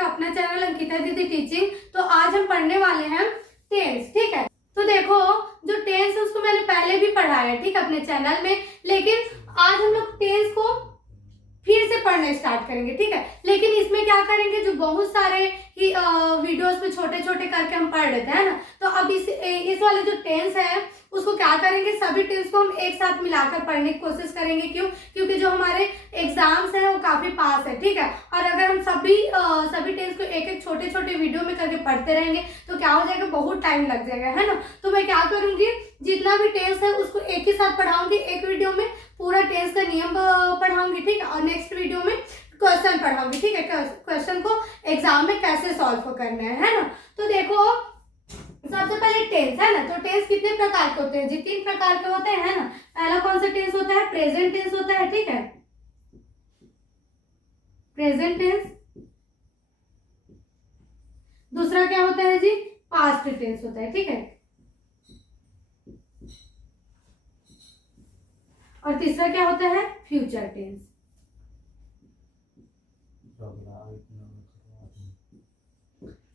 का अपना चैनल अंकिता दीदी टीचिंग। तो आज हम पढ़ने वाले हैं टेंस, ठीक है। तो देखो, जो टेंस है उसको मैंने पहले भी पढ़ा है, ठीक है, अपने चैनल में, लेकिन आज हम लोग टेंस को फिर से पढ़ना स्टार्ट करेंगे, ठीक है। लेकिन इसमें क्या करेंगे, जो बहुत सारे ही वीडियोस में छोटे छोटे करके हम पढ़ लेते हैं ना, तो अब इस वाले जो टेंस है उसको क्या करेंगे, सभी टेंस को हम एक साथ मिलाकर पढ़ने की कोशिश करेंगे। क्यों? क्योंकि जो हमारे एग्जाम्स है वो काफी पास है, ठीक है। और अगर हम सभी टेंस को एक एक छोटे छोटे वीडियो में करके पढ़ते रहेंगे तो क्या हो जाएगा, बहुत टाइम लग जाएगा, है ना। तो मैं क्या करूंगी, जितना भी टेंस है उसको एक ही साथ पढ़ाऊंगी, एक वीडियो में पूरा टेंस का नियम पढ़ाऊंगी, ठीक है, और नेक्स्ट वीडियो में क्वेश्चन पढ़ाऊंगी, ठीक है, क्वेश्चन को एग्जाम में कैसे सॉल्व करना है ना। तो देखो, सबसे पहले टेंस है ना, तो टेंस कितने प्रकार के होते हैं जी? 3 प्रकार के होते हैं, है ना। पहला कौन सा टेंस होता है? प्रेजेंट टेंस होता है, ठीक है, प्रेजेंट टेंस। दूसरा क्या होता है जी? पास्ट टेंस होता है, ठीक है। और तीसरा क्या होता है? Future tense.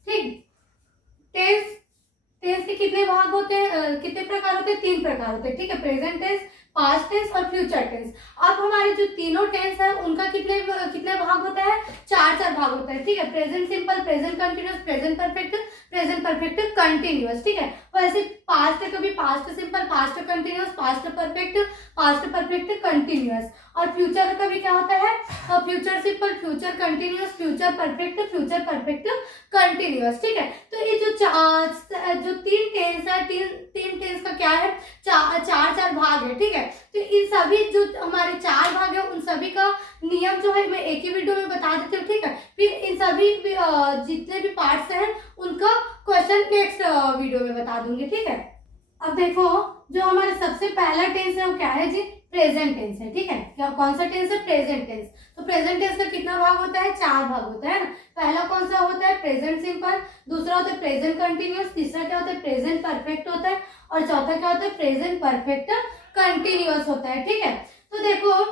ठीक। टेंस टेंस के कितने भाग होते हैं, कितने प्रकार होते हैं? 3 प्रकार होते हैं, ठीक है, प्रेजेंट टेंस, पास्ट टेंस और फ्यूचर टेंस। अब हमारे जो तीनों टेंस है उनका कितने भाग होता है? 4 भाग होता है, ठीक है। Present simple, present continuous, present perfect continuous, ठीक है। वैसे पास्ट का भी past simple, past continuous, past perfect continuous. और फ्यूचर का भी क्या होता है? Future simple, future continuous, future perfect continuous, ठीक है। तो ये जो 3 टेंस है, तीन टेंस का क्या है? 4 भाग है, ठीक है। तो इन सभी जो हमारे 4 भाग है उन सभी का नियम जो है मैं एक ही वीडियो में बता देती हूँ, ठीक है। फिर इन सभी जितने भी पार्ट्स हैं उनका क्वेश्चन नेक्स्ट वीडियो में बता दूंगी, ठीक है। अब देखो, जो हमारा सबसे पहला टेंस है वो क्या है जी? प्रेजेंट टेंस है, ठीक है। क्या कौन सा टेंस है? Present tense. तो प्रेजेंट टेंस का कितना भाग होता है? 4 भाग होता है ना। पहला कौन सा होता है? Present simple. दूसरा होता है प्रेजेंट कंटिन्यूअस। तीसरा क्या होता है? प्रेजेंट परफेक्ट होता है। और चौथा क्या होता है? प्रेजेंट परफेक्ट कंटिन्यूअस होता है, ठीक है। तो देखो,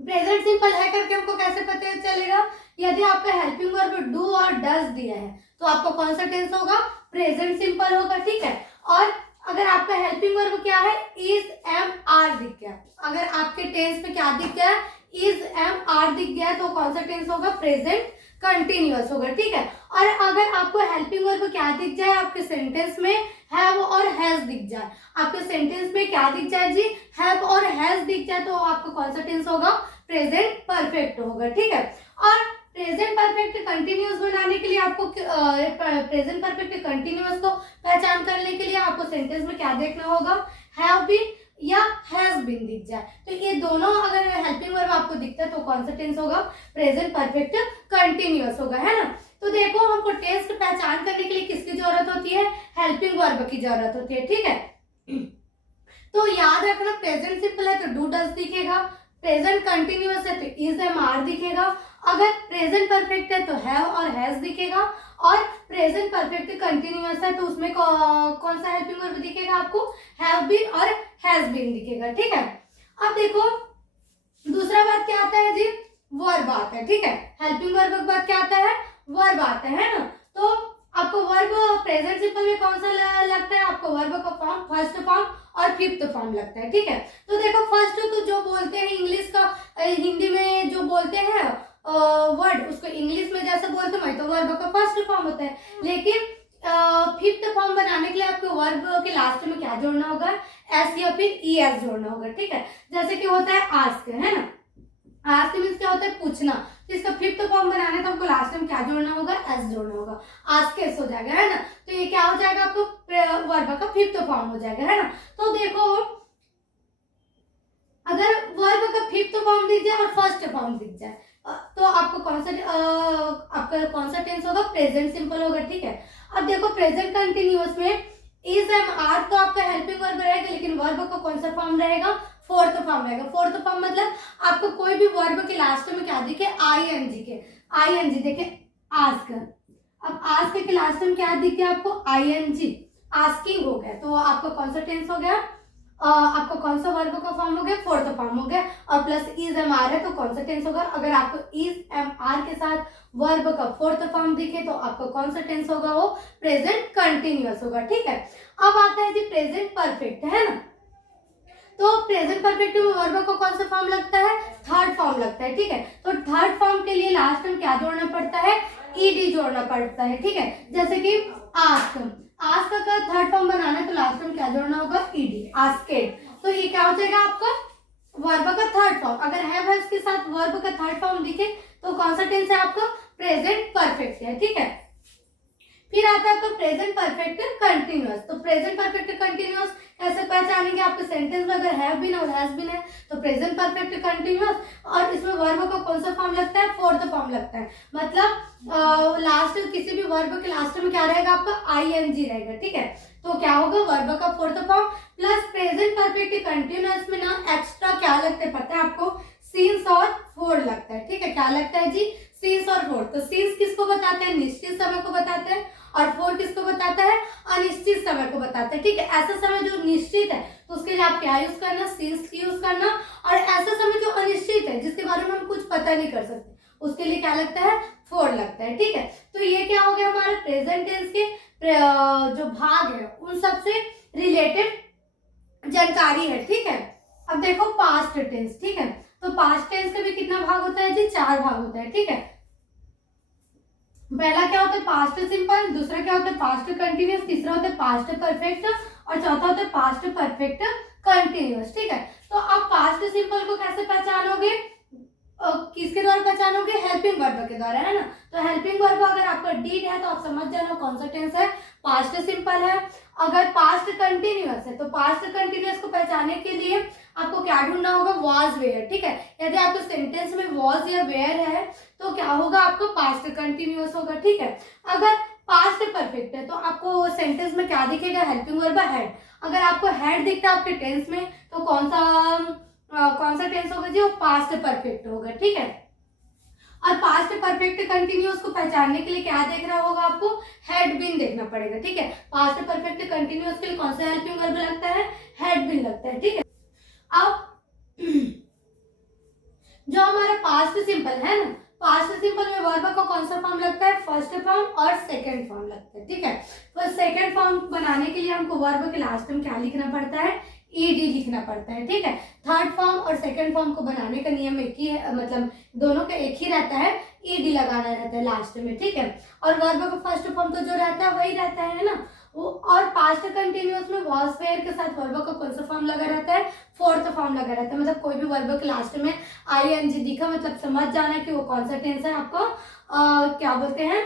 प्रेजेंट सिंपल है करके हमको कैसे पता चलेगा? यदि आपका हेल्पिंग वर्ब डू और डज दिया है तो आपका कौन सा टेंस होगा? प्रेजेंट सिंपल होगा, ठीक है। और अगर आपका हेल्पिंग वर्ब क्या है? इज, एम, आर दिख गया, अगर आपके टेंस में क्या दिख गया? इज, एम, आर दिख गया, तो कौन सा टेंस होगा? प्रेजेंट कंटिन्यूअस होगा, ठीक है। और अगर आपको हेल्पिंग वर्ब क्या दिख जाए आपके सेंटेंस में? हैव और हैज दिख जाए, आपके सेंटेंस में क्या दिख जाए जी? हैव और हैज दिख जाए, तो आपका कौन सा टेंस होगा? प्रेजेंट परफेक्ट होगा, ठीक है। और प्रेजेंट परफेक्ट कंटिन्यूअस बनाने के लिए आपको प्रेजेंट परफेक्ट कंटिन्यूअस को पहचान करने के लिए आपको सेंटेंस में क्या देखना होगा? हैव बीन या हैज बीन दिख जाए, तो ये दोनों अगर हेल्पिंग वर्ब आपको दिखता है तो कौन सा टेंस होगा? प्रेजेंट परफेक्ट कंटिन्यूअस होगा, है ना। तो देखो, हमको टेंस की पहचान करने के लिए किसकी जरूरत होती है? हेल्पिंग वर्ब की जरूरत होती है, ठीक है। तो याद रखना, प्रेजेंट सिंपल है तो डू डज दिखेगा, प्रेजेंट कंटिन्यूअस है तो इज, एम, आर दिखेगा, अगर प्रेजेंट परफेक्ट है तो हैव और हैज दिखेगा, और प्रेजेंट परफेक्ट कंटिन्यूअस है तो उसमें कौन सा हेल्पिंग वर्ब दिखेगा आपको? हैव बीन और हैज बीन दिखेगा, ठीक है। अब देखो, दूसरा बात क्या आता है जी? वर्ब आता है, ठीक है। हेल्पिंग वर्ब के बाद क्या आता है? वर्ब आता है ना। तो आपको वर्ब प्रेजेंट सिंपल में कौन सा लगता है? आपको वर्ब का फॉर्म फर्स्ट फॉर्म और फिफ्थ फॉर्म लगता है, ठीक है। तो देखो, फर्स्ट तो जो बोलते हैं इंग्लिश का, हिंदी में जो बोलते हैं वर्ड, उसको इंग्लिश में जैसे बोलते हैं तो वर्ब का फर्स्ट फॉर्म होता है। लेकिन फिफ्थ फॉर्म बनाने के लिए आपको वर्ब के लास्ट में क्या जोड़ना होगा? एस या फिर ई एस जोड़ना होगा, ठीक है। जैसे कि होता है आस्क, है ना। आस्क मीन्स क्या होता है? पूछना। तो इसका फिफ्थ फॉर्म बनाना है तो हमको लास्ट में क्या जोड़ना होगा? एस जोड़ना होगा, आस्क एस हो जाएगा, है ना। तो ये क्या हो जाएगा? आपको वर्ब का फिफ्थ फॉर्म हो जाएगा, है ना। तो देखो, अगर वर्ब का फिफ्थ फॉर्म दिख जाए और फर्स्ट फॉर्म दिख जाए तो आपको आपका कौन सा टेंस होगा? प्रेजेंट सिंपल होगा, ठीक है। अब देखो, प्रेजेंट कंटिन्यूअस में इज, एम, आर तो आपका हेल्पिंग वर्ब रहेगा, लेकिन वर्ब का कौन सा फॉर्म रहेगा? फोर्थ फॉर्म रहेगा। फोर्थ फॉर्म मतलब आपको कोई भी वर्ब के लास्ट में क्या दिखे? आईएनजी देखे, आस्क। अब आस्क के लास्ट में क्या दिखे आपको? आईएनजी, आस्किंग हो गया, तो आपका कौन सा टेंस हो गया? आपको कौन सा वर्ब का फॉर्म हो गया, फोर्थ फॉर्म हो गया, और प्लस इज एम आर है तो कौन सा टेंस होगा, अगर आपको इज एम आर के साथ वर्ब का फोर्थ फॉर्म दिखे तो आपको कौन सा टेंस होगा, वो प्रेजेंट कंटिन्यूअस होगा। ठीक है, अब आता है जी प्रेजेंट परफेक्ट, है ना। तो प्रेजेंट परफेक्ट में वर्ब का कौन सा फॉर्म लगता है, थर्ड फॉर्म लगता है। ठीक है, तो थर्ड फॉर्म के लिए लास्ट में क्या जोड़ना पड़ता है, ईडी जोड़ना पड़ता है। ठीक है, जैसे कि आस्क, आस्क का थर्ड फॉर्म बनाना है तो लास्ट में क्या जोड़ना होगा, ईडी, आस्केड। तो ये क्या हो जाएगा आपका वर्ब का थर्ड फॉर्म। अगर हैव हैज के साथ वर्ब का थर्ड फॉर्म दिखे तो कौन सा टेंस है आपका, प्रेजेंट परफेक्ट है। ठीक है, फिर आता है आपका प्रेजेंट परफेक्ट कंटिन्यूअस। तो प्रेजेंट परफेक्ट कंटिन्यूअस कैसे पहचानेंगे, आपके सेंटेंस में अगर हैव बीन और हैज बीन है तो प्रेजेंट परफेक्ट कंटिन्यूअस, और इसमें वर्ब का कौन सा फॉर्म लगता है, फोर्थ फॉर्म लगता है। मतलब लास्ट किसी भी वर्ब के लास्ट में क्या रहेगा आपका, आईएनजी रहेगा। ठीक है, तो क्या होगा, वर्ब का fourth form plus present perfect continuous में ना एक्स्ट्रा क्या लगता है पता है आपको, सीन्स और फोर लगता है। ठीक है, क्या लगता है जी, सीन्स और फोर। तो सीन्स किसको बताते हैं, निश्चित समय को बताते हैं, और फोर किसको बताता है, अनिश्चित समय को बताता है। ठीक है, ऐसा समय जो निश्चित है तो उसके लिए आप क्या यूज करना, सीन्स की यूज करना, और ऐसा समय जो अनिश्चित है जिसके बारे में हम कुछ पता नहीं कर सकते उसके लिए क्या लगता है, फोर लगता है। ठीक है, तो ये क्या हो गया हमारे प्रेजेंट टेंस के जो भाग है उन सबसे रिलेटेड जानकारी है। ठीक है, अब देखो पास्ट टेंस। ठीक है, तो पास्ट टेंस का भी कितना भाग होता है जी, 4 भाग होता है। ठीक है, पहला क्या होता है पास्ट सिंपल, दूसरा क्या होता है पास्ट कंटिन्यूअस, तीसरा होता है पास्ट परफेक्ट, और चौथा होता है पास्ट परफेक्ट कंटिन्यूअस। ठीक है, तो आप पास्ट सिंपल को कैसे पहचानोगे, किसके द्वारा पहचानोगे, हेल्पिंग वर्ब के द्वारा, है ना। तो हेल्पिंग वर्ब अगर आपका डीड है तो आप समझ जाना कौन सा टेंस है, पास्ट सिंपल है। अगर पास्ट कंटिन्यूअस है तो पास्ट कंटिन्यूअस को पहचानने के लिए आपको क्या ढूंढना होगा, वॉज वेयर। ठीक है, यदि आपके सेंटेंस में वॉज या वेयर है तो क्या होगा, आपको पास्ट कंटिन्यूअस होगा। ठीक है, अगर पास्ट परफेक्ट है तो आपको सेंटेंस में क्या दिखेगा, हेल्पिंग वर्ब हैड। अगर आपको हैड दिखता है आपके टेंस में तो कौन सा टेंस होगा जी, वो पास्ट परफेक्ट होगा। ठीक है, और पास्ट परफेक्ट कंटिन्यूअस को पहचानने के लिए क्या देखना होगा, आपको हैड बीन देखना पड़ेगा। ठीक है, पास्ट परफेक्ट कंटिन्यूअस के लिए कौन सा हेल्पिंग वर्ब लगता है, हैड बीन लगता है। ठीक है, अब जो हमारा पास्ट सिंपल है ना, पास्ट सिंपल में वर्ब का कौन सा फॉर्म लगता है, फर्स्ट फॉर्म और सेकंड फॉर्म लगता है। ठीक है, तो सेकंड फॉर्म बनाने के लिए हमको वर्ब के लास्ट में क्या लिखना पड़ता है, ईडी लिखना पड़ता है। ठीक है, थर्ड फॉर्म और सेकंड फॉर्म को बनाने का नियम एक ही है, मतलब दोनों का एक ही रहता है, ईडी लगाना रहता है लास्ट में। ठीक है, और वर्ब का फर्स्ट फॉर्म तो जो रहता है वही रहता है ना वो, और पास्ट कंटिन्यूअस में वॉज वेयर के साथ वर्ब का कौन सा फॉर्म लगा रहता है, फोर्थ फॉर्म लगा रहता है। मतलब कोई भी वर्ब के लास्ट में आईएनजी दिखा मतलब समझ जाना कि वो कौन सा टेंस है आपको, क्या बोलते हैं,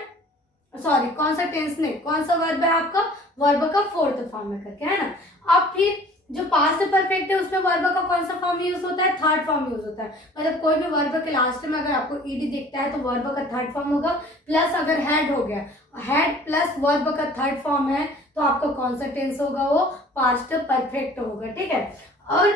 सॉरी कौन सा टेंस नहीं, कौन सा वर्ब है आपका, वर्ब का फोर्थ फॉर्म में करके, है ना। अब फिर जो पास्ट परफेक्ट है उसमें वर्ब का कौन सा फॉर्म यूज होता है, थर्ड फॉर्म यूज होता है। मतलब कोई भी वर्ब के लास्ट में अगर आपको ईडी दिखता है तो वर्ब का थर्ड फॉर्म होगा, प्लस अगर हैड हो गया, हैड प्लस वर्ब का थर्ड फॉर्म है तो आपका कौन सा टेंस होगा, वो पास्ट परफेक्ट होगा। ठीक है, और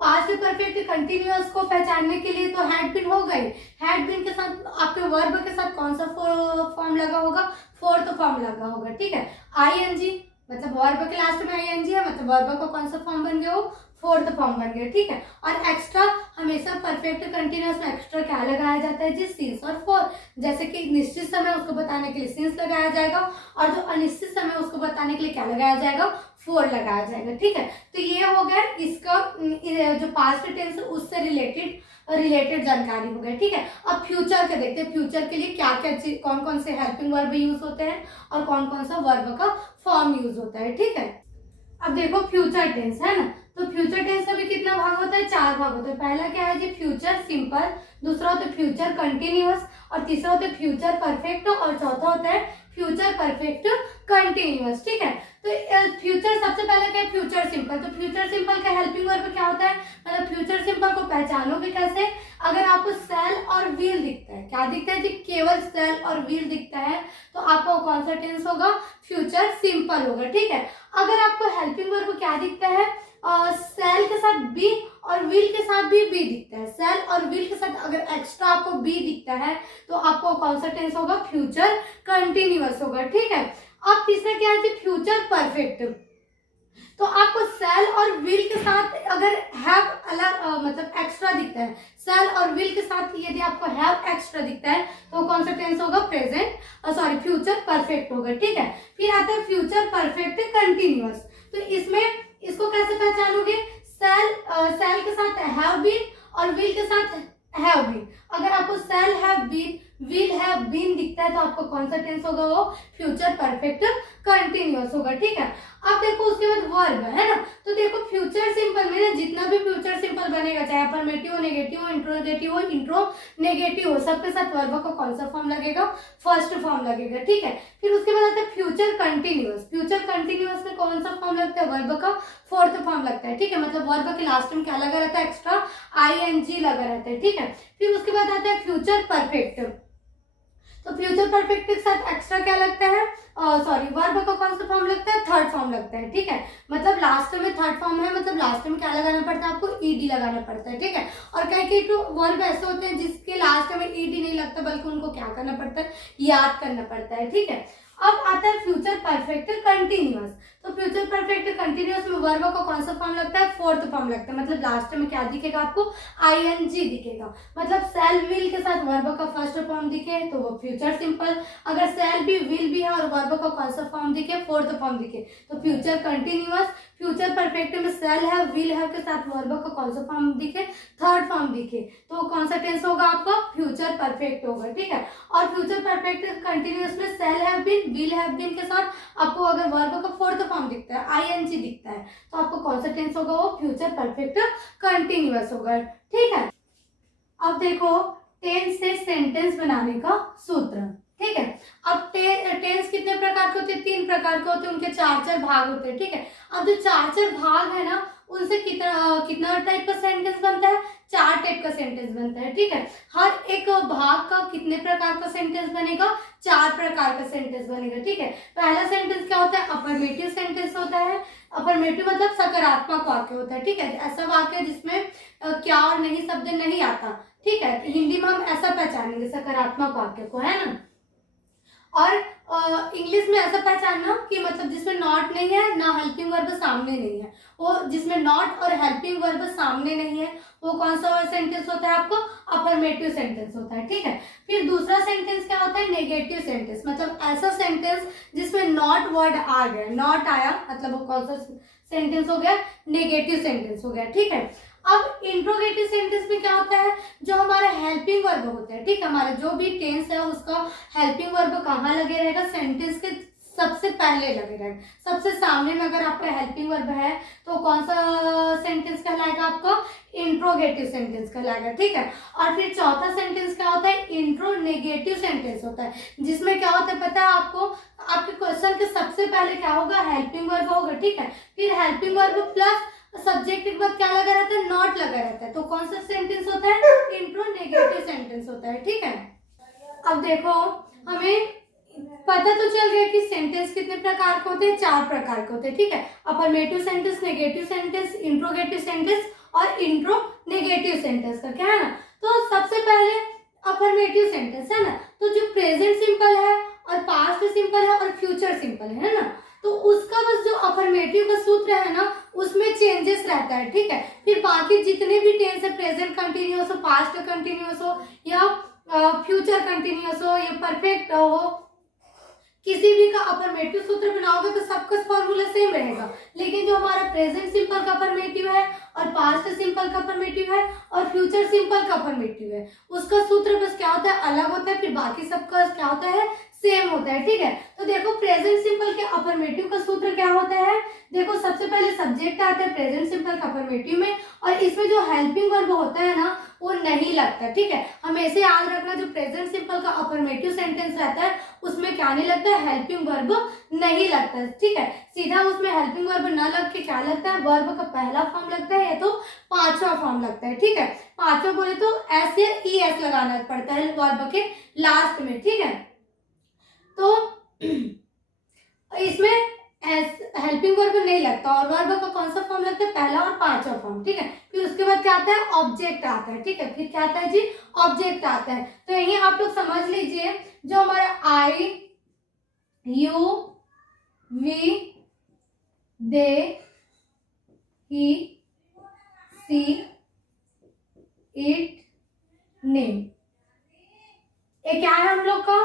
पास्ट परफेक्ट कंटिन्यूअस को पहचानने के लिए तो हैड बीन हो गई, हैड बीन के साथ आपके वर्ब के साथ कौन सा फॉर्म लगा होगा, फोर्थ फॉर्म लगा होगा। ठीक है, आईएनजी मतलब वर्ब के लास्ट में आईएनजी है मतलब वर्ब का कौन सा फॉर्म बन गया, वो फोर्थ फॉर्म बन गया। ठीक है, और एक्स्ट्रा हमेशा परफेक्ट कंटिन्यूअस में एक्स्ट्रा क्या लगाया जाता है जी, सीन्स और फोर। जैसे कि निश्चित समय उसको बताने के लिए सीन्स लगाया जाएगा, और जो अनिश्चित समय उसको बताने के लिए क्या लगाया जाएगा, फोर लगाया जाएगा। ठीक है, तो ये हो गया इसका जो पास्ट टेंस है उससे रिलेटेड जानकारी हो गई। ठीक है, अब फ्यूचर के देखते हैं, फ्यूचर के लिए क्या क्या चीज, कौन कौन से हेल्पिंग वर्ब यूज होते हैं और कौन कौन सा वर्ब का फॉर्म यूज होता है। ठीक है, अब देखो फ्यूचर टेंस है ना, तो फ्यूचर टेंस का भी कितना भाग होता है, 4 भाग होता है। पहला क्या है जी, फ्यूचर सिंपल, दूसरा होता है फ्यूचर कंटिन्यूअस, और तीसरा होता है फ्यूचर परफेक्ट, और चौथा होता है फ्यूचर परफेक्ट कंटिन्यूअस। ठीक है, तो फ्यूचर सबसे पहले क्या है, फ्यूचर सिंपल। तो फ्यूचर सिंपल का हेल्पिंग वर्ब क्या होता है, मतलब फ्यूचर सिंपल को पहचानोगे कैसे, अगर आपको सेल और व्हील दिखता है, क्या दिखता है जी, केवल सेल और व्हील दिखता है तो आपको कौन सा टेंस होगा, फ्यूचर सिंपल होगा। ठीक है, अगर आपको हेल्पिंग वर्ब क्या दिखता है, सेल के साथ बी और व्हील के साथ भी बी दिखता है, सेल और व्हील के साथ अगर एक्स्ट्रा आपको बी दिखता है तो आपको कौन सा टेंस होगा, फ्यूचर कंटिन्यूअस होगा। ठीक है, अब तीसरा क्या है, फ्यूचर परफेक्ट। तो आपको सेल और विल के साथ अगर हैव अलग मतलब एक्स्ट्रा दिखता है, सेल और विल के साथ यदि आपको हैव एक्स्ट्रा दिखता है तो कौन सा टेंस होगा, प्रेजेंट सॉरी फ्यूचर परफेक्ट होगा, ठीक है। फिर आता है फ्यूचर परफेक्ट कंटिन्यूअस। तो इसमें इसको कैसे पहचानोगे, सेल के साथ हैव बीन और विल के साथ हैव बीन। अगर आपको shall have been will have been दिखता है तो आपको कौन सा टेंस होगा, वो फ्यूचर परफेक्ट कंटिन्यूअस होगा, ठीक है। अब देखो उसके बाद वर्ब है ना, तो देखो फ्यूचर सिंपल में ना जितना भी फ्यूचर सिंपल बनेगा, चाहे अफर्मेटिव हो, नेगेटिव हो, इंट्रोगेटिव हो, इंट्रो नेगेटिव हो, सबके साथ वर्ब का कौन सा फॉर्म लगेगा, फर्स्ट फॉर्म लगेगा, ठीक है। फिर उसके बाद आता है फ्यूचर कंटिन्यूअस। फ्यूचर कंटिन्यूअस में कौन सा फॉर्म लगता है, वर्ब का फोर्थ फॉर्म लगता है, ठीक है। मतलब वर्ब के लास्ट में क्या लगा रहता है, एक्स्ट्रा आईएनजी लगा रहता है, ठीक है। फिर उसके बाद आता है फ्यूचर परफेक्ट। तो फ्यूचर परफेक्ट के साथ एक्स्ट्रा क्या लगता है, सॉरी वर्ब का कौन सा फॉर्म लगता है, थर्ड फॉर्म लगता है, ठीक है। मतलब लास्ट में थर्ड फॉर्म है, मतलब लास्ट में क्या लगाना पड़ता है, आपको ईडी लगाना पड़ता है, ठीक है। और कई तो वर्ब ऐसे होते हैं जिसके लास्ट में ईडी नहीं लगता, बल्कि उनको क्या करना पड़ता है, याद करना पड़ता है, ठीक है। अब आता है फ्यूचर परफेक्ट कंटिन्यूअस। तो फ्यूचर परफेक्ट कंटिन्यूअस में वर्ब का कौन सा फॉर्म लगता है, फोर्थ फॉर्म लगता है। मतलब लास्ट में क्या दिखेगा आपको, आईएनजी दिखेगा। मतलब सेल विल के साथ वर्ब का फर्स्ट फॉर्म दिखे तो वो फ्यूचर सिंपल, अगर सेल भी विल भी है और वर्ब का कौन सा फॉर्म दिखे, फोर्थ फॉर्म दिखे तो फ्यूचर कंटिन्यूअस। फ्यूचर परफेक्ट में सेल है विल है के साथ वर्ब का कौन सा फॉर्म दिखे, थर्ड फॉर्म दिखे, तो कौन सा टेंस होगा आपका, फ्यूचर परफेक्ट होगा, ठीक है। और फ्यूचर परफेक्ट कंटिन्यूअस में shall have been will have been के साथ आपको अगर वर्ब का फोर्थ फॉर्म दिखता है, आईएनजी दिखता है, तो आपको कौन सा टेंस होगा, वो फ्यूचर परफेक्ट कंटिन्यूअस होगा, ठीक है। अब देखो टेंस से सेंटेंस बनाने का सूत्र, ठीक है। अब टेंस कितने प्रकार के होते हैं, 3 प्रकार के होते हैं, उनके 4 भाग होते हैं, ठीक है। अब जो 4 भाग है ना, उनसे कितना टाइप का सेंटेंस बनता है, 4 टाइप का सेंटेंस बनता है, ठीक है। हर एक भाग का कितने प्रकार का सेंटेंस बनेगा, 4 प्रकार का सेंटेंस बनेगा, ठीक है। पहला सेंटेंस क्या होता है, अफर्मेटिव सेंटेंस होता है। अफर्मेटिव मतलब सकारात्मक वाक्य होता है, ठीक है। ऐसा वाक्य जिसमें क्या और नहीं शब्द नहीं आता, ठीक है। हिंदी में हम ऐसा पहचानेंगे सकारात्मक वाक्य को, है ना। और इंग्लिश में ऐसा पहचानना कि मतलब जिसमें नॉट नहीं है, ना हेल्पिंग वर्ब सामने नहीं है, वो जिसमें नॉट और हेल्पिंग वर्ब सामने नहीं है वो कौन सा सेंटेंस होता है, आपको अफर्मेटिव सेंटेंस होता है, ठीक है। फिर दूसरा सेंटेंस क्या होता है, नेगेटिव सेंटेंस। मतलब ऐसा सेंटेंस जिसमें नॉट वर्ड आ गया, नॉट आया, मतलब वो कौन सा सेंटेंस हो गया, नेगेटिव सेंटेंस हो गया, ठीक है। अब इंट्रोगेटिव सेंटेंस में क्या होता है, जो हमारा हेल्पिंग वर्ब होता है, ठीक है। हमारा जो भी टेंस है उसका हेल्पिंग वर्ब कहाँ लगे रहेगा, सेंटेंस के सबसे पहले लगे रहेगा, सबसे सामने में अगर आपका हेल्पिंग वर्ब है तो कौन सा सेंटेंस कहलाएगा, आपका इंट्रोगेटिव सेंटेंस कहलाएगा, ठीक है। और फिर चौथा सेंटेंस क्या होता है, इंट्रोनेगेटिव सेंटेंस होता है, जिसमें क्या होता है पता है आपको, आपके क्वेश्चन के सबसे पहले क्या होगा, हेल्पिंग वर्ब होगा, ठीक है। फिर हेल्पिंग वर्ब प्लस सब्जेक्ट के बाद क्या लगा रहता है, नॉट लगा रहता है, तो कौन सा सेंटेंस होता है, इंट्रोनेगेटिव सेंटेंस होता है, ठीक है। अब देखो हमें पता तो चल गया कि सेंटेंस कितने प्रकार के होते हैं, 4 प्रकार के होते हैं, ठीक है। Affirmative sentence, negative sentence, interrogative sentence और इंट्रोनेगेटिव सेंटेंस का क्या है ना। तो सबसे पहले अफर्मेटिव सेंटेंस है ना, तो जो प्रेजेंट सिंपल है और पास्ट सिंपल है और फ्यूचर सिंपल है ना, तो उसका बस जो अफर्मेटिव का सूत्र है ना उसमें चेंजेस रहता है, ठीक है। फिर बाकी जितने भी टेंस है, प्रेजेंट कंटिन्यूअस हो, पास्ट कंटिन्यूअस हो या फ्यूचर कंटिन्यूअस हो या परफेक्ट हो, किसी भी का अफर्मेटिव सूत्र बनाओगे तो सबका फॉर्मूला सेम रहेगा। लेकिन जो हमारा प्रेजेंट सिंपल का अफर्मेटिव है और पास्ट सिंपल का अफर्मेटिव है और फ्यूचर सिंपल का अफर्मेटिव है, उसका सूत्र बस क्या होता है, अलग होता है, फिर बाकी सबका क्या होता है, सेम होता है, ठीक है। तो देखो प्रेजेंट सिंपल के अफर्मेटिव का सूत्र क्या होता है, देखो सबसे पहले सब्जेक्ट आता है प्रेजेंट सिंपल का अफर्मेटिव में, और इसमें जो हेल्पिंग वर्ब होता है ना वो नहीं लगता, ठीक है। हमेशा याद रखना जो प्रेजेंट सिंपल का अफर्मेटिव सेंटेंस रहता है उसमें क्या नहीं लगता, हेल्पिंग वर्ब नहीं लगता है, ठीक है। सीधा उसमें हेल्पिंग वर्ब न लग के क्या लगता है, वर्ब का पहला फॉर्म लगता है या तो 5वां फॉर्म लगता है, ठीक है। 5वां बोले तो एस या ई एस लगाना पड़ता है वर्ब के लास्ट में, ठीक है। तो इसमें हेल्पिंग वर्ब नहीं लगता और वर्ब का कौन सा फॉर्म लगता है, पहला और 5वां फॉर्म, ठीक है। फिर उसके बाद क्या आता है, ऑब्जेक्ट आता है, ठीक है। फिर क्या आता है जी, ऑब्जेक्ट आता है। तो यही आप लोग समझ लीजिए जो हमारा I, you, we, they, he she it name, ये क्या है हम लोग का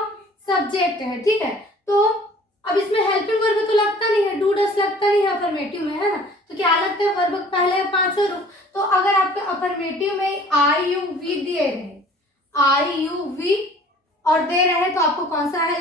सब्जेक्ट है, ठीक है। तो अब इसमें हेल्पिंग वर्ब तो लगता नहीं है, डू डस लगता नहीं है अफर्मेटिव में, है ना। तो क्या लगता है, वर्ब पहले पांचों रूप। तो अगर आपके अफर्मेटिव में आई यू वी दिए रहे, आई यू वी और दे रहे, तो आपको कौन सा है,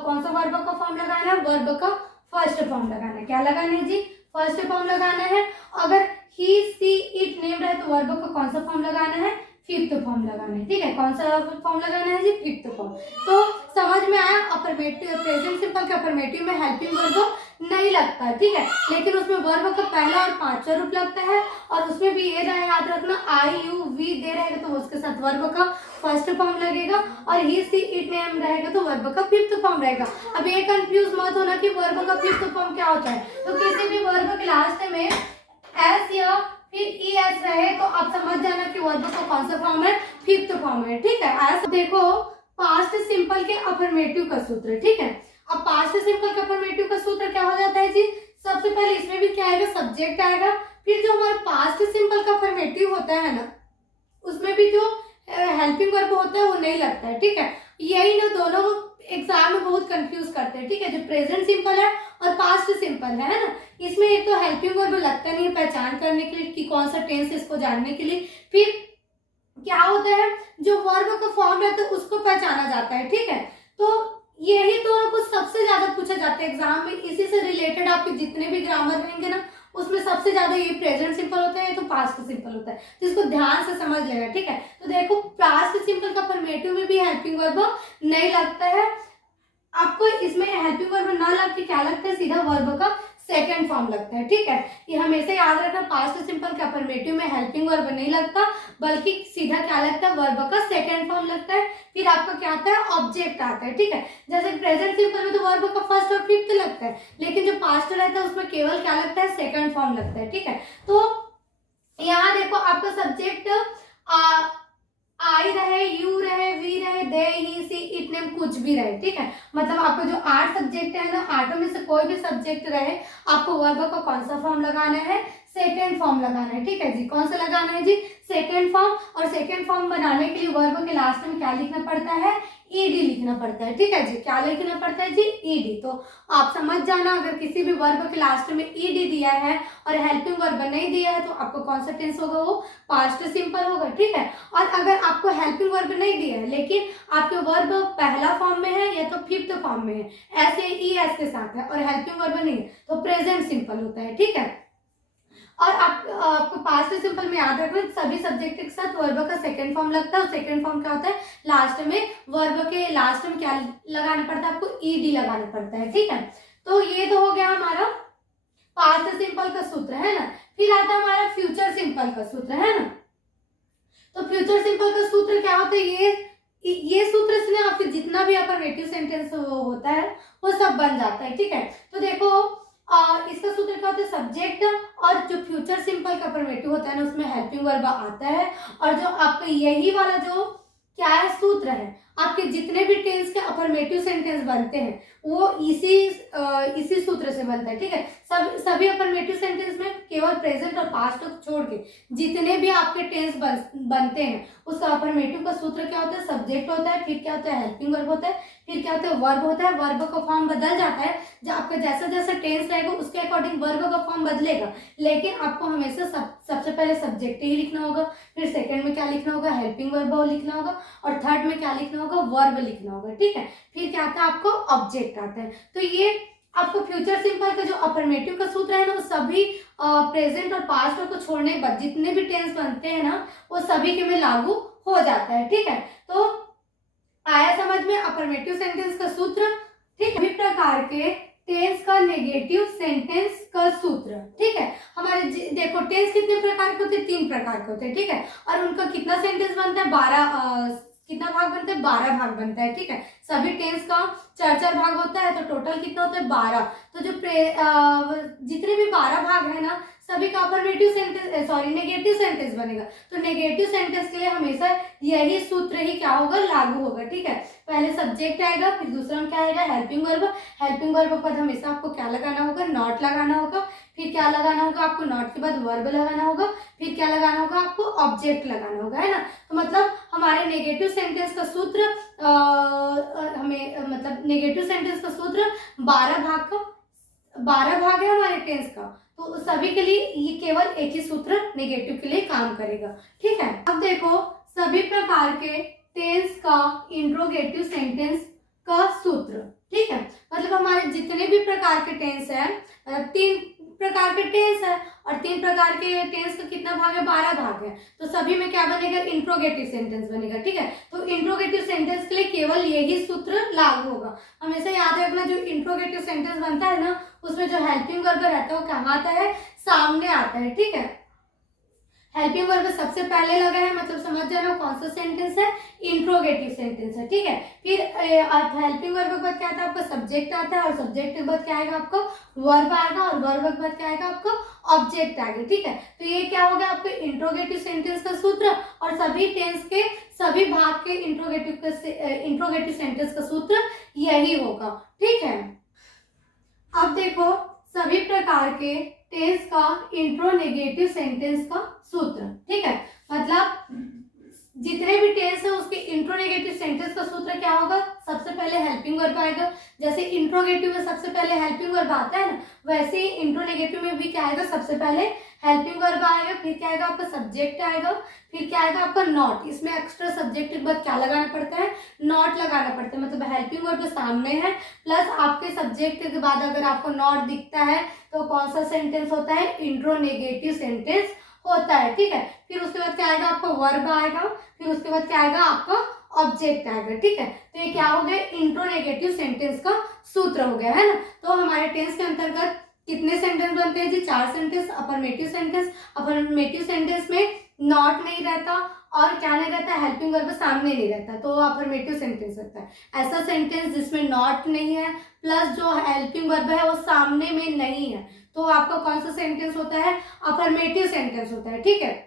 कौन सा वर्ब का फॉर्म लगाना है, वर्ब का फर्स्ट फॉर्म लगाना है। क्या लगाना है जी, फर्स्ट फॉर्म लगाना है। अगर ही सी इट नेम रहे तो वर्ब का कौन सा फॉर्म लगाना है, फिफ्थ फॉर्म लगाना है, ठीक है। कौन सा फॉर्म लगाना है जी, फिफ्थ फॉर्म। तो समझ में आया, अफर्मेटिव प्रेजेंट सिंपल के अफर्मेटिव में हेल्पिंग वर्ब नहीं लगता है, ठीक है। लेकिन उसमें वर्ब का पहला और पांचवा रूप लगता है, और उसमें भी ये याद रखना, आई यू वी दे रहेगा तो उसके साथ वर्ब का फर्स्ट फॉर्म लगेगा, और ही सी इट नेम रहेगा तो वर्ब का फिफ्थ फॉर्म रहेगा। अब ये कंफ्यूज मत होना कि वर्ब का फिफ्थ फॉर्म क्या होता है। तो किसी भी वर्ब के लास्ट में एस या फिर ई एस रहे तो आप समझ जाना कि वर्ब का कौन सा फॉर्म है, फिफ्थ फॉर्म है, ठीक है। ऐसा देखो, पास्ट सिंपल के अफर्मेटिव का सूत्र, ठीक है। अब पास्ट सिंपल के अफर्मेटिव का सूत्र क्या हो जाता है जी, सबसे पहले इसमें भी क्या आएगा, सब्जेक्ट आएगा। फिर जो हमारा पास्ट सिंपल का अफर्मेटिव होता है ना, उसमें भी जो हेल्पिंग वर्ब होता है वो नहीं लगता है, ठीक है। यही ना दोनों एग्जाम में बहुत कंफ्यूज करते हैं, ठीक है। जो प्रेजेंट सिंपल है और पास्ट सिंपल है ना, इसमें एक तो हेल्पिंग वर्ब लगता नहीं है पहचान करने के लिए कि कौन सा टेंस है, इसको जानने के लिए। फिर क्या होता है, जो वर्ब का फॉर्म रहता है उसको पहचाना जाता है, ठीक है। तो यही दोनों को सबसे ज्यादा पूछा जाता है एग्जाम में। इसी से रिलेटेड आपके जितने भी ग्रामर रहेंगे ना, उसमें सबसे ज्यादा ये प्रेजेंट सिंपल होता है तो पास्ट सिंपल होता है, तो इसको ध्यान से समझ लेगा, ठीक है। तो देखो, पास्ट सिंपल का अफर्मेटिव में भी हेल्पिंग वर्ब नहीं लगता है। आपको इसमें हेल्पिंग वर्ब ना लग के क्या लगता है, सीधा वर्ब का सेकंड फॉर्म लगता है, ठीक है। ये हमेशा याद रखना, पास्ट सिंपल के अफर्मेटिव में हेल्पिंग वर्ब नहीं लगता, बल्कि सीधा क्या लगता है, वर्ब का सेकंड फॉर्म लगता है। फिर आपका क्या आता है, ऑब्जेक्ट आता है, ठीक है। जैसे प्रेजेंट सिंपल में तो वर्ब का फर्स्ट और फिफ्थ लगता है, लेकिन जो पास्ट रहता है उसमें केवल क्या लगता है, सेकंड फॉर्म लगता है, ठीक है। तो यहाँ देखो, आपका सब्जेक्ट आई रहे, यू रहे, वी रहे, दे, ही, सी, इट नेम, कुछ भी रहे, ठीक है। मतलब आपका जो 8 सब्जेक्ट है ना, 8 में से कोई भी सब्जेक्ट रहे, आपको वर्ब का कौन सा फॉर्म लगाना है, सेकेंड फॉर्म लगाना है, ठीक है जी। कौन सा लगाना है जी, सेकेंड फॉर्म। और सेकेंड फॉर्म बनाने के लिए वर्ब के लास्ट में क्या लिखना पड़ता है, ईडी लिखना पड़ता है, ठीक है जी। क्या लिखना पड़ता है जी, ईडी। तो आप समझ जाना, अगर किसी भी वर्ब के लास्ट में ईडी दिया है और हेल्पिंग वर्ब नहीं दिया है तो आपको कौन सा टेंस होगा, वो पास्ट सिंपल होगा, ठीक है। और अगर आपको हेल्पिंग वर्ब नहीं दिया है लेकिन आपके वर्ब पहला फॉर्म में है या तो फिफ्थ फॉर्म में है, ऐसे ई एस के साथ है और हेल्पिंग वर्ब नहीं है, तो प्रेजेंट सिंपल होता है, ठीक है। और आपको पास्ट सिंपल में याद रखना, सभी सब्जेक्ट के साथ वर्ब का सेकंड फॉर्म लगता है। और सेकंड फॉर्म क्या होता है, लास्ट में वर्ब के लास्ट में क्या लगाना पड़ता है, आपको ईडी लगाना पड़ता है, ठीक है। तो ये तो हो गया हमारा पास्ट सिंपल का सूत्र, है ना। फिर आता है हमारा फ्यूचर सिंपल का सूत्र, है ना। तो फ्यूचर सिंपल का सूत्र क्या होता है, ये सूत्र से ना आपके जितना भी अफर्मेटिव सेंटेंस होता है वो सब बन जाता है, ठीक है। तो देखो, इसका सूत्र क्या होता है, सब्जेक्ट और जो फ्यूचर सिंपल का अफर्मेटिव होता है ना, उसमें हेल्पिंग वर्ब आता है। और जो आपका यही वाला जो क्या है, सूत्र है, आपके जितने भी टेंस के अफर्मेटिव सेंटेंस बनते हैं वो इसी सूत्र से बनता है, ठीक है। सभी अफर्मेटिव सेंटेंस में केवल प्रेजेंट और पास्ट को छोड़ के जितने भी आपके टेंस बनते हैं उसका अफर्मेटिव का सूत्र क्या होता है, सब्जेक्ट होता है, फिर क्या होता है, हेल्पिंग वर्ब होता है, फिर क्या होता है, वर्ब होता है। वर्ब का फॉर्म बदल जाता है, जब आपका जैसा जैसा टेंस रहेगा उसके अकॉर्डिंग वर्ब का फॉर्म बदलेगा, लेकिन आपको हमेशा सबसे पहले सब्जेक्ट ही लिखना होगा, फिर सेकंड में क्या लिखना होगा, हेल्पिंग वर्ब लिखना होगा, और थर्ड में क्या लिखना होगा, वर्ब लिखना होगा, ठीक है। फिर क्या आता है, आपको ऑब्जेक्ट आता है। तो ये आपको फ्यूचर सिंपल का जो अफर्मेटिव का सूत्र है ना, वो सभी प्रेजेंट और पास्ट को छोड़ने के बाद जितने भी टेंस बनते हैं ना, वो सभी के में लागू हो जाता है, ठीक है। तो आया समझ में अफर्मेटिव सेंटेंस का सूत्र, ठीक है। सभी प्रकार के टेंस का नेगेटिव सेंटेंस का सूत्र, ठीक है। हमारे देखो, टेंस कितने प्रकार के होते हैं, 3 प्रकार के होते हैं, ठीक है। और उनका कितना सेंटेंस बनता है, 12 कितना भाग बनता है, 12 भाग बनता है, ठीक है। सभी टेंस का 4-4 भाग होता है, तो टोटल कितना होता है, 12। तो जो जितने भी 12 भाग है ना, सभी का अफर्मेटिव सेंटेंस नेगेटिव सेंटेंस बनेगा। तो नेगेटिव सेंटेंस के लिए हमेशा यही सूत्र ही क्या होगा, लागू होगा। ठीक है, पहले सब्जेक्ट आएगा, फिर दूसरा में क्या आएगा, हेल्पिंग वर्ब। हेल्पिंग वर्ब पर हमेशा आपको क्या लगाना होगा, नॉट लगाना होगा। फिर क्या लगाना होगा आपको, नॉट के बाद वर्ब लगाना होगा। फिर क्या लगाना होगा आपको, ऑब्जेक्ट लगाना होगा, है ना। तो मतलब हमारे नेगेटिव सेंटेंस का सूत्र मतलब नेगेटिव सेंटेंस का सूत्र 12 भाग है हमारे टेंस का। तो सभी के लिए ये केवल एक ही सूत्र नेगेटिव के लिए काम करेगा। ठीक है, अब देखो सभी प्रकार के टेंस का इंट्रोगेटिव सेंटेंस का सूत्र। ठीक है, मतलब हमारे जितने भी प्रकार के टेंस है, 3 प्रकार के टेंस है, और 3 प्रकार के टेंस का कितना भाग है, 12 भाग है। तो सभी में क्या बनेगा, इंट्रोगेटिव सेंटेंस बनेगा। ठीक है, तो इंट्रोगेटिव सेंटेंस के लिए केवल यही सूत्र लागू होगा। हमेशा याद रखना, जो इंट्रोगेटिव सेंटेंस बनता है ना, उसमें जो हेल्पिंग वर्ब रहता है वो कहाँ आता है, सामने आता है। ठीक है, हेल्पिंग वर्ब सबसे पहले लगा है, मतलब समझ जाना कौन सा सेंटेंस है, इंट्रोगेटिव सेंटेंस है। ठीक है, फिर हेल्पिंग वर्ब के बाद क्या आता है आपका, सब्जेक्ट आता है, और सब्जेक्ट के बाद क्या आएगा आपका, वर्ब आएगा, और वर्ब के बाद क्या आएगा आपका, ऑब्जेक्ट आएगा। ठीक है, तो ये क्या हो गया आपके इंट्रोगेटिव सेंटेंस का सूत्र, और सभी टेंस के सभी भाग के इंट्रोगेटिव सेंटेंस का सूत्र यही होगा। ठीक है, अब देखो सभी प्रकार के टेंस का इंट्रोनेगेटिव सेंटेंस का सूत्र। ठीक है, मतलब जितने भी टेंस है उसके इंट्रोनेगेटिव सेंटेंस का सूत्र क्या होगा, सबसे पहले हेल्पिंग वर्ब आएगा। जैसे इंट्रोगेटिव में सबसे पहले हेल्पिंग वर्ब आता है ना, वैसे ही इंट्रोनेगेटिव में भी क्या आएगा, सबसे पहले हेल्पिंग वर्ब आएगा, फिर क्या आएगा आपका, सब्जेक्ट आएगा, फिर क्या आएगा आपका, नॉट। इसमें एक्स्ट्रा सब्जेक्ट के बाद क्या लगाना पड़ता है, नॉट लगाना पड़ता है। मतलब हेल्पिंग वर्ब सामने है, प्लस आपके सब्जेक्ट के बाद अगर आपको नॉट दिखता है तो कौन सा सेंटेंस होता है, इंट्रोनेगेटिव सेंटेंस होता है। ठीक है, फिर उसके बाद क्या आएगा आपका, वर्ब आएगा, फिर उसके बाद क्या आएगा आपका, ऑब्जेक्ट आएगा। ठीक है, तो ये क्या हो गया, इंट्रोनेगेटिव सेंटेंस का सूत्र हो गया, है ना। तो हमारे टेंस के अंतर्गत कितने सेंटेंस बनते हैं जी, 4 sentence. Affirmative sentence, affirmative sentence में नॉट नहीं रहता, और क्या नहीं रहता, हेल्पिंग वर्ब सामने नहीं रहता, तो अफर्मेटिव सेंटेंस होता है। ऐसा सेंटेंस जिसमें नॉट नहीं है, प्लस जो हेल्पिंग वर्ब है वो सामने में नहीं है, तो आपका कौन सा सेंटेंस होता है, अफर्मेटिव सेंटेंस होता है। ठीक है,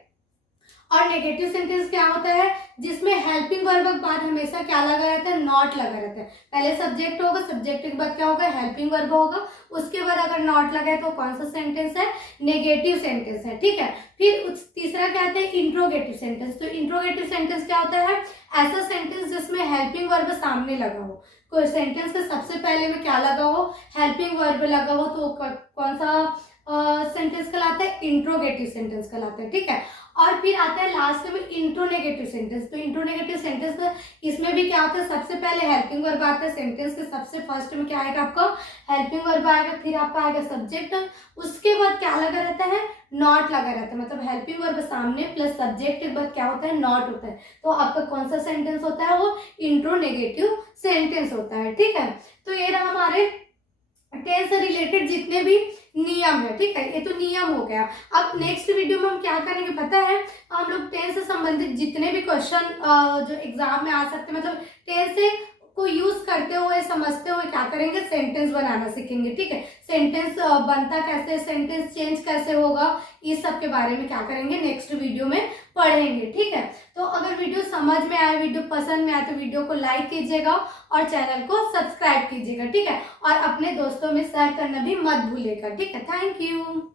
और नेगेटिव सेंटेंस क्या होता है, जिसमें हेल्पिंग वर्ब के बाद हमेशा क्या लगा रहता है, नॉट लगा रहता है। पहले सब्जेक्ट होगा, सब्जेक्ट के बाद क्या होगा, हेल्पिंग वर्ब होगा, उसके बाद अगर नॉट लगा है तो कौन सा सेंटेंस है, नेगेटिव सेंटेंस है। ठीक है, फिर तीसरा क्या आता है, इंट्रोगेटिव सेंटेंस। तो इंट्रोगेटिव सेंटेंस क्या होता है, ऐसा सेंटेंस जिसमें हेल्पिंग वर्ब सामने लगा हो। कोई सेंटेंस के सबसे पहले में क्या लगा हो, हेल्पिंग वर्ब लगा हो, तो कौन सा सेंटेंस कहलाता है, इंट्रोगेटिव सेंटेंस कहलाता है। ठीक है, और फिर आता है लास्ट में इंट्रोनेगेटिव सेंटेंस। तो इंट्रोनेगेटिव सेंटेंस में इसमें भी क्या होता है, सबसे पहले हेल्पिंग वर्ब आता है, सेंटेंस के सबसे फर्स्ट में क्या आएगा आपका, हेल्पिंग वर्ब आएगा, फिर आपका आएगा सब्जेक्ट, उसके बाद क्या लगा रहता है, नॉट लगा रहता है। मतलब हेल्पिंग वर्ब सामने प्लस सब्जेक्ट के बाद क्या होता है, नॉट होता है। तो आपका कौन सा सेंटेंस होता है, वो इंट्रोनेगेटिव सेंटेंस होता है। ठीक है, तो ये रहा हमारे टेंस से रिलेटेड जितने भी नियम है। ठीक है, ये तो नियम हो गया। अब नेक्स्ट वीडियो में हम क्या करेंगे पता है, हम लोग टेंस से संबंधित जितने भी क्वेश्चन जो एग्जाम में आ सकते हैं, मतलब टेंस से को यूज करते हुए समझते हुए क्या करेंगे, सेंटेंस बनाना सीखेंगे। ठीक है, सेंटेंस बनता कैसे, सेंटेंस चेंज कैसे होगा, इस सब के बारे में क्या करेंगे, नेक्स्ट वीडियो में पढ़ेंगे। ठीक है, तो अगर वीडियो समझ में आए, वीडियो पसंद में आए तो वीडियो को लाइक कीजिएगा और चैनल को सब्सक्राइब कीजिएगा। ठीक है, और अपने दोस्तों में शेयर करना भी मत भूलिएगा। ठीक है, थैंक यू।